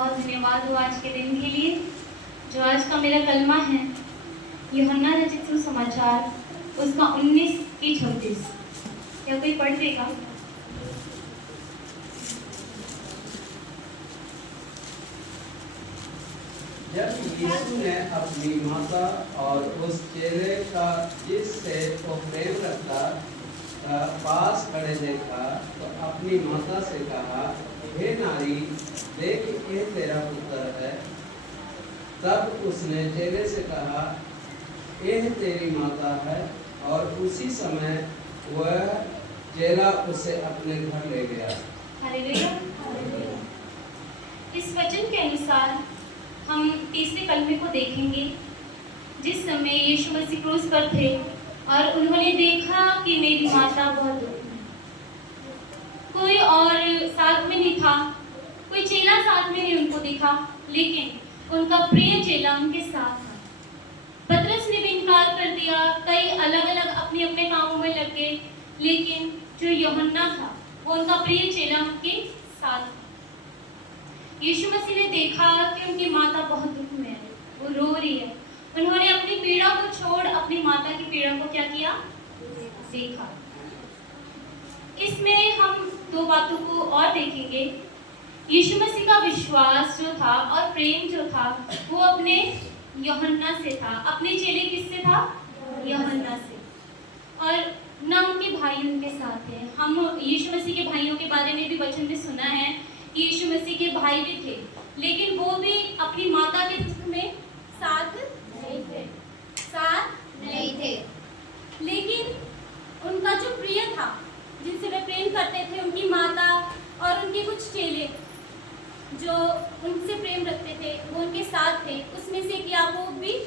बहुत धन्यवाद हो आज के दिन के लिए। जो आज का मेरा कलमा है यूहन्ना रचित सुसमाचार उसका 19-36। क्या कोई पढ़ देगा? जब यीशु ने अपनी माता और उस चेले का जिससे वो प्रेम रखता पास खड़े देखा तो अपनी माता से कहा, हे नारी, देख ये तेरा पुत्र है। तब उसने चेले से कहा, यह तेरी माता है। और उसी समय वह चेला उसे अपने घर ले गया। हालेलुया। इस वचन के अनुसार हम तीसरे कलमे को देखेंगे। जिस समय यीशु मसीह क्रूस पर थे और उन्होंने देखा कि मेरी माता बहुत दुख में, कोई और साथ में नहीं था, कोई चेला साथ में नहीं उनको दिखा, लेकिन उनका प्रिय चेला उनके साथ था। पतरस ने भी इनकार कर दिया, कई अलग अलग अपने अपने कामों में लग गए, लेकिन जो यूहन्ना था वो उनका प्रिय चेला उनके साथ था। यीशु मसीह ने देखा कि उनकी माता बहुत दुख में है, वो रो रही है। उन्होंने अपनी पीड़ा को छोड़ अपनी माता की पीड़ा को क्या किया? देखा। इसमें हम दो बातों को और देखेंगे। यीशु मसीह का विश्वास जो था और प्रेम जो था वो अपने यूहन्ना से था। अपने चेले किससे था? यूहन्ना से। और ना उनके भाई उनके साथ थे। हम यीशु मसीह के भाइयों के बारे में भी वचन में सुना है कि यीशु मसीह के भाई भी थे, लेकिन वो भी अपनी माता के दुख में साथ नहीं थे। लेकिन उनका जो प्रिय था, जिनसे वे प्रेम करते थे, उनकी माता और उनके कुछ चेले जो उनसे प्रेम रखते थे, वो उनके साथ थे। उसमें से एक याकूब भी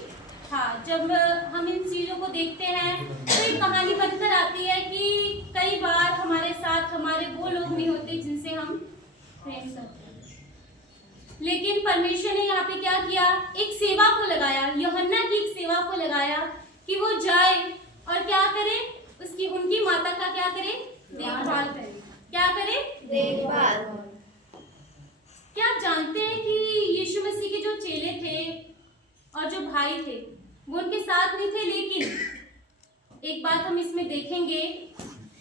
था। जब हम इन चीज़ों को देखते हैं तो एक कहानी बनकर आती है कि कई बार हमारे साथ हमारे वो लोग नहीं होते जिनसे हम प्रेम करते हैं, लेकिन परमेश्वर ने यहाँ पे क्या किया? एक सेवा को लगाया, यूहन्ना की एक सेवा को लगाया कि वो जाए और क्या करे? उनकी माता का क्या करे? देखभाल करे। क्या करे? देखभाल। क्या आप जानते हैं कि यीशु मसीह के जो चेले थे और जो भाई थे वो उनके साथ नहीं थे, लेकिन एक बात हम इसमें देखेंगे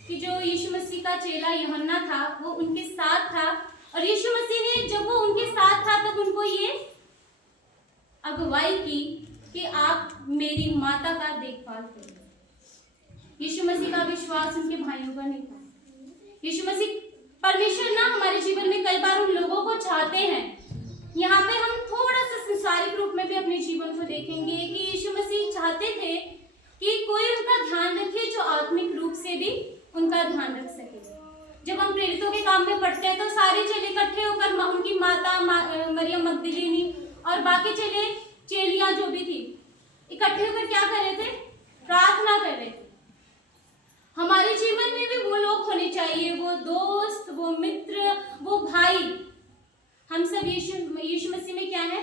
कि जो यीशु मसीह का चेला यूहन्ना था वो उनके साथ था, और यीशु मसीह ने जब वो उनके साथ था तब उनको ये अगुवाई की कि आप मेरी माता का देखभाल करें। यीशु मसीह का विश्वास उनके भाइयों पर नहीं था। यीशु मसीह परमेश्वर ना हमारे जीवन में कई बार उन लोगों को चाहते हैं। यहाँ पे हम थोड़ा सा संसारिक रूप में भी अपने जीवन को देखेंगे कि यीशु मसीह चाहते थे कि कोई उनका ध्यान रखे जो आत्मिक रूप से भी उनका ध्यान रख सके। जब हम प्रेरितों के काम में पढ़ते हैं तो सारे चेले इकट्ठे होकर उनकी माता मरियम मगदलीनी और बाकी चेलियां जो भी थी इकट्ठे होकर क्या कर रहे थे? प्रार्थना कर रहे थे। हमारे जीवन में भी वो लोग होने चाहिए, वो दोस्त, वो मित्र, वो भाई। हम सब यीशु मसीह में क्या है?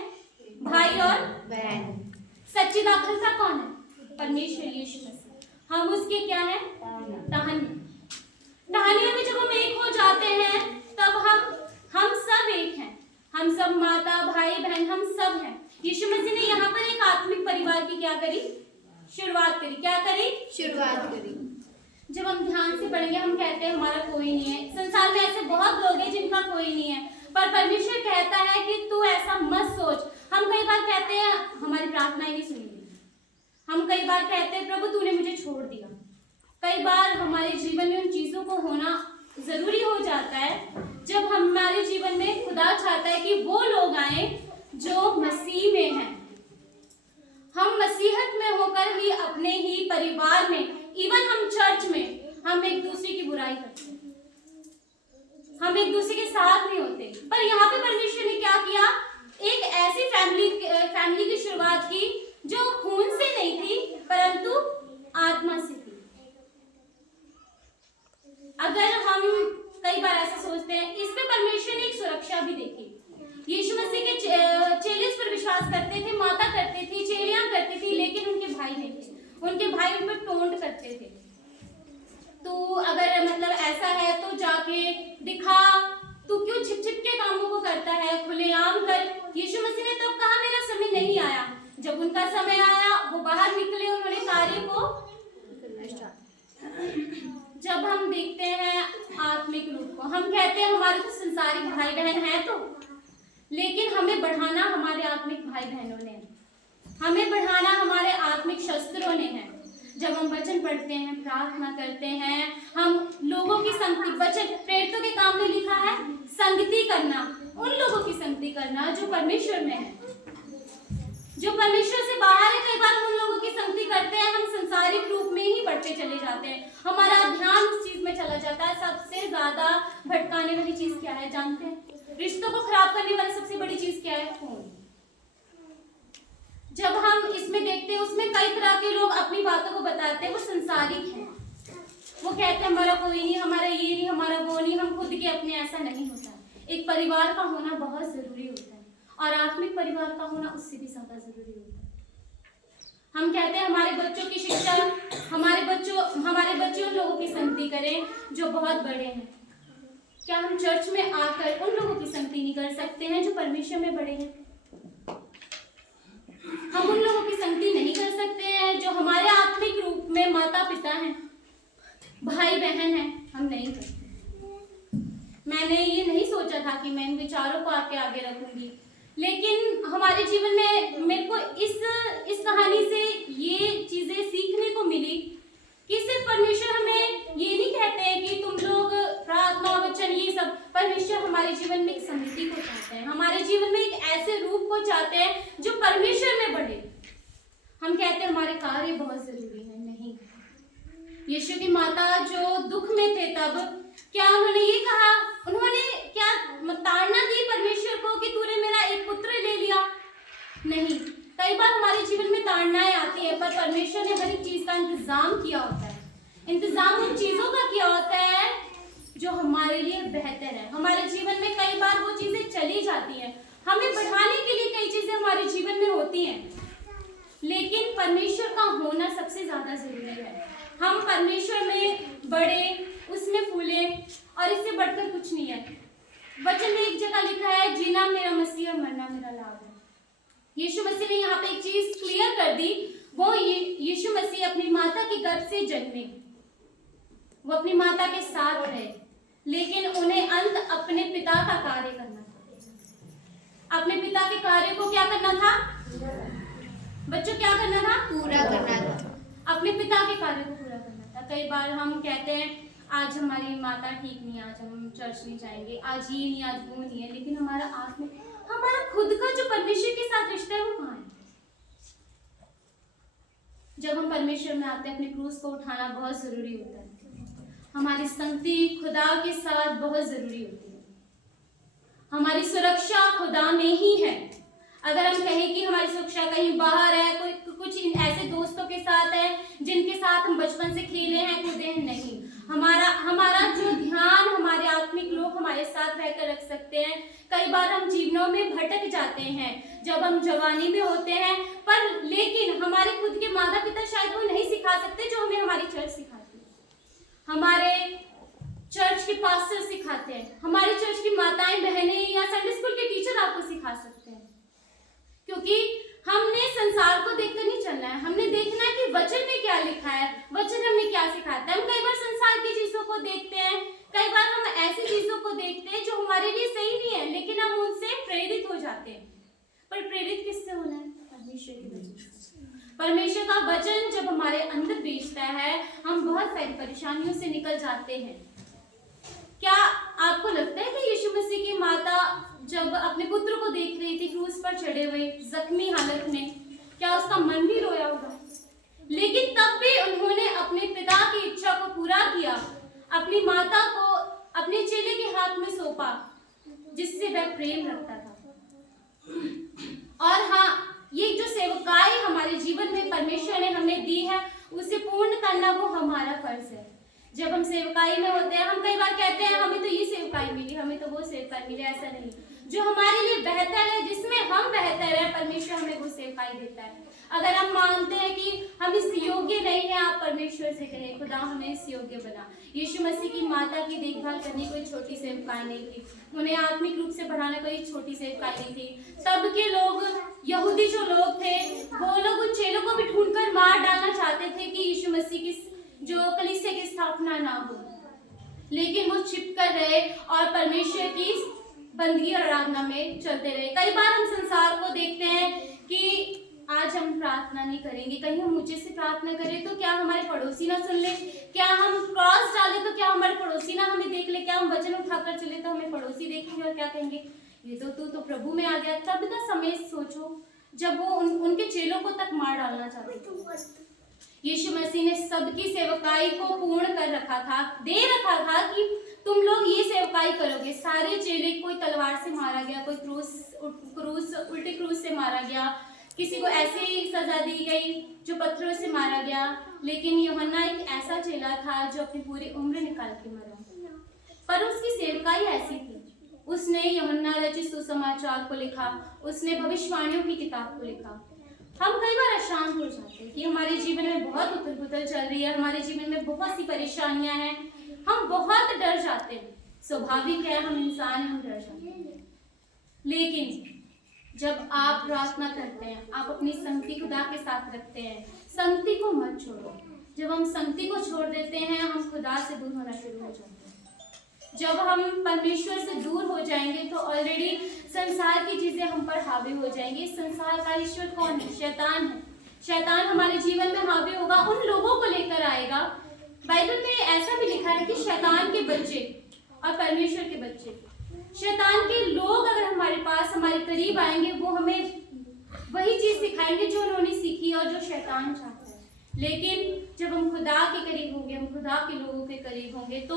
भाई और बहन। सच्ची दाखलता कौन है? परमेश्वर यीशु मसीह। हम उसके क्या है? टहनियों में जब हम एक हो जाते हैं तब हम सब एक हैं। हम सब माता भाई बहन हम सब हैं। यीशु मसीह ने यहाँ पर एक आत्मिक परिवार की क्या करी? शुरुआत करी। क्या करी? शुरुआत करी। जब हम ध्यान से पढ़ेंगे हम कहते हैं हमारा कोई नहीं है। संसार में ऐसे बहुत लोग हैं जिनका कोई नहीं है, पर परमेश्वर कहता है कि तू ऐसा मत सोच। हम कई बार कहते हैं हमारी प्रार्थनाएं नहीं सुनी गई। हम कई बार कहते हैं प्रभु तूने मुझे छोड़ दिया। कई बार हमारे जीवन में उन चीज़ों को होना ज़रूरी हो जाता है जब हमारे जीवन में खुदा चाहता है कि वो लोग आए जो मसीह में हैं। हम मसीहत में होकर ही अपने ही परिवार में, इवन हम चर्च में, हम एक दूसरे की बुराई करते हैं, हम एक दूसरे के साथ नहीं होते। पर यहाँ पे परमेश्वर ने क्या किया? एक ऐसी फैमिली की शुरुआत की जो खून से नहीं थी परंतु आत्मा से थी। अगर हम कई बार ऐसा सोचते हैं, इस पे परमेश्वर ने एक सुरक्षा भी देखी। यीशु मसीह के चेले इस पर विश्वास करते थे, माता करते थी, चेलियां करती थी, लेकिन उनके भाई नहीं थे। उनके भाई उन पर टोंट करते थे। तो अगर मतलब ऐसा है तो जाके दिखा, तू क्यों छिप छिप के कामों को करता है, खुलेआम कर जब उनका समय आया वो बाहर निकले, उन्होंने कार्य को। जब हम देखते हैं आत्मिक रूप को, हम कहते हैं हमारे तो संसारिक भाई बहन हैं तो, लेकिन हमें बढ़ाना हमारे आत्मिक भाई बहनों ने, हमें बढ़ाना हमारे आत्मिक शस्त्रों ने है। जब हम वचन पढ़ते हैं, प्रार्थना करते हैं, हम लोगों की संगति, वचन प्रेरितों के काम में लिखा है संगति करना, उन लोगों की संगति करना जो परमेश्वर में है, जो परमेश्वर से बाहर है। कई बार हम उन लोगों की संगति करते हैं, हम संसारिक रूप में ही बढ़ते चले जाते हैं, हमारा ध्यान उस चीज में चला जाता है। सबसे ज्यादा भटकाने वाली चीज क्या है जानते हैं? रिश्तों को खराब करने वाली सबसे बड़ी चीज क्या है? फोन। जब हम इसमें देखते हैं, उसमें कई तरह के लोग अपनी बातों को बताते हैं, वो संसारिक हैं, वो कहते हैं हमारा कोई नहीं, हमारा ये नहीं, हमारा वो नहीं, हम खुद के अपने। ऐसा नहीं होता। एक परिवार का होना बहुत जरूरी होता है, और आत्मिक परिवार का होना उससे भी ज्यादा जरूरी होता है। हम कहते हैं हमारे बच्चों की शिक्षा, हमारे बच्चे उन लोगों की संगति करें जो बहुत बड़े हैं। क्या हम चर्च में आकर उन लोगों की संगति नहीं कर सकते हैं जो परमेश्वर में बड़े हैं? हम उन लोगों की संगति नहीं कर सकते हैं जो हमारे आत्मिक रूप में माता पिता हैं, भाई बहन हैं? हम नहीं करते। मैंने ये नहीं सोचा था कि मैं इन विचारों को आपके आगे रखूंगी, लेकिन हमारे जीवन में मेरे को इस कहानी से ये चीजें सीखने को मिली कि सिर्फ परमेश्वर हमें ये नहीं कहते हैं कि तुम लोग प्रार्थना वचन ये सब। परमेश्वर हमारे जीवन में एक संगति को चाहते हैं, हमारे जीवन में एक ऐसे रूप को चाहते हैं जो परमेश्वर में बढ़े। हम कहते हैं हमारे कार्य बहुत जरूरी है, नहीं। यीशु की माता जो दुख में थे तब क्या उन्होंने ये कहा, उन्होंने क्या ताड़ना दी परमेश्वर को कि तूने मेरा एक पुत्र ले लिया? नहीं। कई बार हमारे जीवन में ताड़नाएं आती है, पर परमेश्वर ने हर एक चीज का इंतजाम किया होता है। इंतजाम उन चीजों का किया होता है जो हमारे लिए बेहतर है। हमारे जीवन में कई बार वो चीजें चली जाती हैं, हमें बढ़ाने के लिए कई चीजें हमारे जीवन में होती हैं, लेकिन परमेश्वर का होना सबसे ज्यादा जरूरी है। हम परमेश्वर में बढ़े, उसमें फूले, और इससे बढ़कर कुछ नहीं है। वचन में एक जगह लिखा है, जीना मेरा मसीह और मरना मेरा लाभ है। यीशु मसीह ने यहाँ पे एक चीज क्लियर कर दी, वो यीशु मसीह अपनी माता के गर्भ से जन्मे, वो अपनी माता के साथ रहे, लेकिन उन्हें अंत अपने पिता का कार्य करना था। अपने पिता के कार्य को क्या करना था बच्चों? क्या करना था? पूरा करना था। अपने पिता के कार्य को पूरा करना था। कई बार हम कहते हैं आज हमारी माता ठीक नहीं, आज हम चर्च नहीं जाएंगे, आज ये नहीं, आज वो नहीं है, लेकिन हमारा खुद का जो परमेश्वर के साथ रिश्ता है वो कहाँ है? जब हम परमेश्वर में आते हैं, अपने क्रूस को उठाना बहुत जरूरी होता है। हमारी संगति खुदा के साथ बहुत जरूरी होती है। हमारी सुरक्षा खुदा में ही है। अगर हम कहें कि हमारी सुरक्षा कहीं बाहर है, कोई कुछ ऐसे दोस्तों के साथ है जिनके साथ हम बचपन से खेले हैं, कूदे हैं, नहीं। हमारा जो ध्यान हमारे आत्मिक लोग हमारे साथ रहकर रख सकते हैं। कई बार हम जीवनों में भटक जाते हैं जब हम जवानी में होते हैं, पर लेकिन हमारे खुद के माता पिता शायद वो नहीं सिखा सकते जो हमें हमारी चर्च सिखाती है, हमारे चर्च के पास्टर सिखाते हैं, हमारी चर्च की माताएं बहनें या संडे स्कूल के टीचर आपको सिखा सकते हैं। क्योंकि हमने संसार को देखकर नहीं चलना है, हमने देखना है कि वचन में क्या लिखा है, वचन हमें क्या सिखाता है। हम कई बार संसार की चीजों को देखते हैं, कई बार हम ऐसी चीजों को देखते हैं जो हमारे लिए सही नहीं है, लेकिन हम उनसे प्रेरित हो जाते हैं। पर प्रेरित किससे होना है? परमेश्वर के वचन से। परमेश्वर का वचन जब हमारे अंदर बेचता है, हम बहुत सारी परेशानियों से निकल जाते हैं। क्या आपको लगता है कि यीशु मसीह की माता जब अपने पुत्र को देख रही थी क्रूस पर चढ़े हुए जख्मी हालत में, क्या उसका मन भी रोया होगा? लेकिन तब भी उन्होंने अपने पिता की इच्छा को पूरा किया, अपनी माता को अपने चेले के हाथ में सौंपा जिससे वह प्रेम रखता था। और हाँ, ये जो सेवकाई हमारे जीवन में परमेश्वर ने हमें दी है, उसे पूर्ण करना वो हमारा फर्ज है। जब हम सेवकाई में होते हैं, हम कई बार कहते हैं हमें तो ये सेवकाई मिली, हमें तो वो सेवकाई मिली। ऐसा नहीं, जो हमारे लिए बेहतर है, जिसमें हम बेहतर है, परमेश्वर हमें वो सेवकाई देता है। अगर हम मानते हैं कि हम इस योग्य नहीं है, आप परमेश्वर से कहें खुदा हमें इस योग्य बना। यीशु मसीह की माता की देखभाल करनी कोई छोटी सेवकाई नहीं थी, उन्हें आत्मिक रूप से बढ़ाना कोई छोटी सेवकाई नहीं थी। तब के लोग, यहूदी जो लोग थे, वो लोग उन चेलों को भी ढूंढकर मार डालना चाहते थे कि यीशु मसीह की जो कलीसिया की स्थापना ना हो, लेकिन वो छिप कर रहे और परमेश्वर की बंदगी और आराधना में चलते रहे। कई बार हम संसार को देखते हैं कि आज हम प्रार्थना नहीं करेंगे, कहीं हम ऊंचे से प्रार्थना करें तो क्या हमारे पड़ोसी ना सुन ले, क्या हम क्रॉस डालें तो क्या हमारे पड़ोसी ना हमें देख ले, क्या हम वचन उठाकर चले तो हमें पड़ोसी देखेंगे और क्या कहेंगे, ये तो तू तो प्रभु में आ गया। तब का समय सोचो जब वो उनके चेलों को तक मार डालना चाहते थे। यीशु मसीह ने सबकी सेवकाई को पूर्ण कर रखा था, दे रखा था कि तुम लोग ये सेवकाई करोगे। सारे चेले, कोई तलवार से मारा गया, कोई क्रूस उल्टे क्रूस से मारा गया, किसी को ऐसी सजा दी गई जो पत्थरों से मारा गया। लेकिन यूहन्ना एक ऐसा चेला था जो अपनी पूरी उम्र निकाल के मरा, पर उसकी सेवकाई ऐसी थी, उसने यूहन्ना रचित सुसमाचार को लिखा, उसने भविष्यवाणियों की किताब को लिखा। हम कई बार अशांत हो जाते हैं कि हमारे जीवन में बहुत उथल पुथल चल रही है, हमारे जीवन में बहुत सी परेशानियां हैं, हम बहुत डर जाते हैं। स्वाभाविक है, हम इंसान हैं, हम डर जाते हैं। लेकिन जब आप प्रार्थना करते हैं, आप अपनी संगति खुदा के साथ रखते हैं, संगति को मत छोड़ो। जब हम संगति को छोड़ देते हैं, हम खुदा से दूर होना शुरू हो जाते हैं। जब हम परमेश्वर से दूर हो जाएंगे तो ऑलरेडी संसार की चीजें हम पर हावी हो जाएंगी। संसार का ईश्वर कौन है? शैतान है। शैतान हमारे जीवन में हावी होगा, उन लोगों को लेकर आएगा। बाइबल में ऐसा भी लिखा है कि शैतान के बच्चे और परमेश्वर के बच्चे, शैतान के लोग अगर हमारे पास, हमारे करीब आएंगे, वो हमें वही चीज सिखाएंगे जो उन्होंने सीखी और जो शैतान चाहता है। लेकिन जब हम खुदा के करीब होंगे, हम खुदा के लोगों के करीब होंगे, तो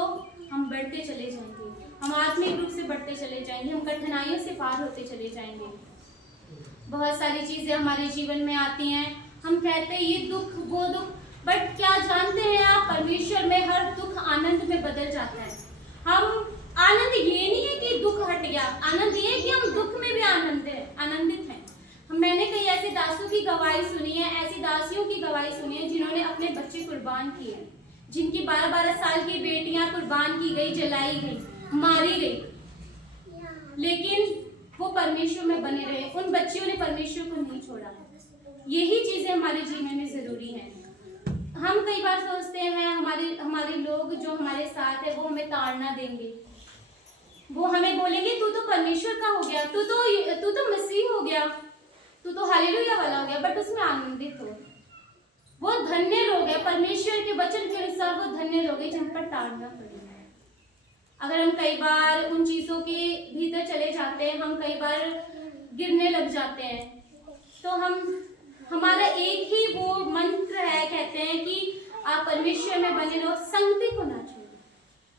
हम बढ़ते चले जाएंगे, हम आत्मिक रूप से बढ़ते चले जाएंगे, हम कठिनाइयों से पार होते चले जाएंगे। बहुत सारी चीजें हमारे जीवन में आती हैं, हम कहते हैं ये दुख वो दुख, बट क्या जानते हैं आप, परमेश्वर में हर दुख आनंद में बदल जाता है। हम आनंद ये नहीं है कि दुख हट गया, आनंद ये है कि हम दुख में भी आनंदित हैं। मैंने कई ऐसे दासों की गवाही सुनी है, ऐसी दासियों की गवाही सुनी है जिन्होंने अपने बच्चे कुर्बान किए, जिनकी 12-12 साल की बेटियां कुर्बान की गई, जलाई गई, मारी गई, लेकिन वो परमेश्वर में बने रहे। उन बच्चियों ने परमेश्वर को नहीं छोड़ा। यही चीजें हमारे जीवन में जरूरी हैं। हम कई बार सोचते हैं हमारे लोग जो हमारे साथ है वो हमें ताड़ना देंगे, वो हमें बोलेंगे तू तो परमेश्वर का हो गया, तू तो मसीह हो गया, तू तो हालेलुया वाला हो गया, बट उसमें आनंदित हो। वो धन्य लोग हैं, परमेश्वर के वचन के अनुसार वो धन्य लोग हैं जिन पर ताड़ना पड़ी है। अगर हम कई बार उन चीजों के भीतर चले जाते हैं, हम कई बार गिरने लग जाते हैं, तो हमारा एक ही वो मंत्र है, कहते हैं कि आप परमेश्वर में बने रहो, संगति को ना छोड़ो।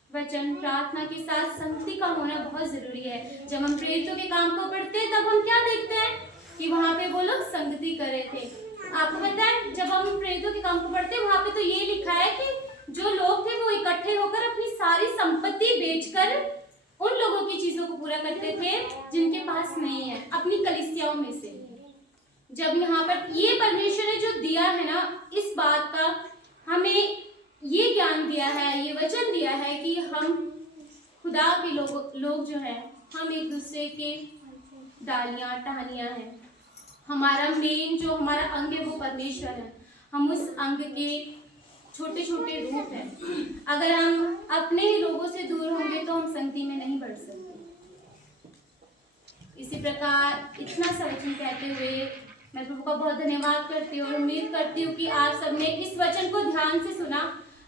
वचन प्रार्थना के साथ संगति का होना बहुत जरूरी है। जब हम प्रेरितों के काम को पढ़ते हैं तब हम क्या देखते हैं कि वहां पे वो लोग संगति कर रहे थे। आपको पता है, जब हम प्रेरितों के काम को पढ़ते हैं वहां पे तो ये लिखा है कि जो लोग थे वो इकट्ठे होकर अपनी सारी संपत्ति बेचकर उन लोगों की चीजों को पूरा करते थे जिनके पास नहीं है, अपनी कलीसियाओं में से। जब यहाँ पर ये परमेश्वर ने जो दिया है ना, इस बात का हमें ये ज्ञान दिया है, ये वचन दिया है कि हम खुदा के लोग जो है, हम एक दूसरे के डालियां टहनियां हैं। हमारा मेन जो हमारा अंग है वो परमेश्वर है, हम उस अंग के छोटे छोटे रूप हैं। अगर हम अपने ही लोगों से दूर होंगे तो हम संगति में नहीं बढ़ सकते। इसी प्रकार इतना सा वचन कहते हुए मैं प्रभु का बहुत धन्यवाद करती हूँ और उम्मीद करती हूँ कि आप सबने इस वचन को ध्यान से सुना।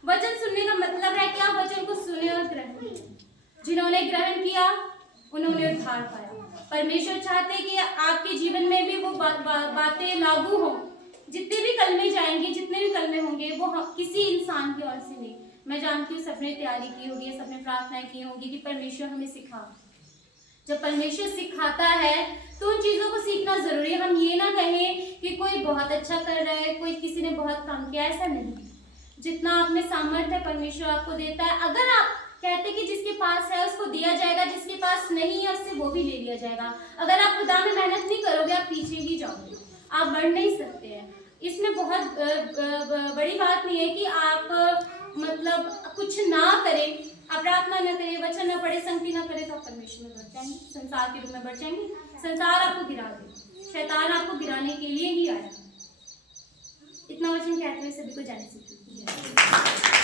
वचन सुनने का मतलब है कि आप वचन को सुने और ग्रहण करें। जिन्होंने ग्रहण किया उन्होंने उद्धार पाया। परमेश्वर चाहते हैं कि आपके जीवन में भी वो बातें लागू हों। जितने भी कलमे जाएंगे, जितने भी कलमे होंगे, वो किसी इंसान की ओर से नहीं। मैं जानती हूँ सबने तैयारी की होगी, सबने प्रार्थना की होगी कि परमेश्वर हमें सिखा। जब परमेश्वर सिखाता है तो उन चीज़ों को सीखना जरूरी है। हम ये ना कहें कि कोई बहुत अच्छा कर रहा है, कोई किसी ने बहुत काम किया, ऐसा नहीं। जितना आप में सामर्थ्य परमेश्वर आपको देता है, अगर आप कहते कि जिसके पास है उसको दिया जाएगा, जिसके पास नहीं है उससे वो भी ले लिया जाएगा। अगर आप खुदा में मेहनत नहीं करोगे आप पीछे ही जाओगे, आप बढ़ नहीं सकते हैं। इसमें बहुत बड़ी बात नहीं है कि आप मतलब कुछ ना करें, आप प्रार्थना न करें, वचन न पढ़े, संगति न करें, तो आप परमेश्वर में बढ़ जाएंगे, संसार के रूप में बढ़ जाएंगे। संसार आपको गिरा देगा, शैतान आपको गिराने के लिए ही आया। इतना वचन कहते हुए सभी को जाने से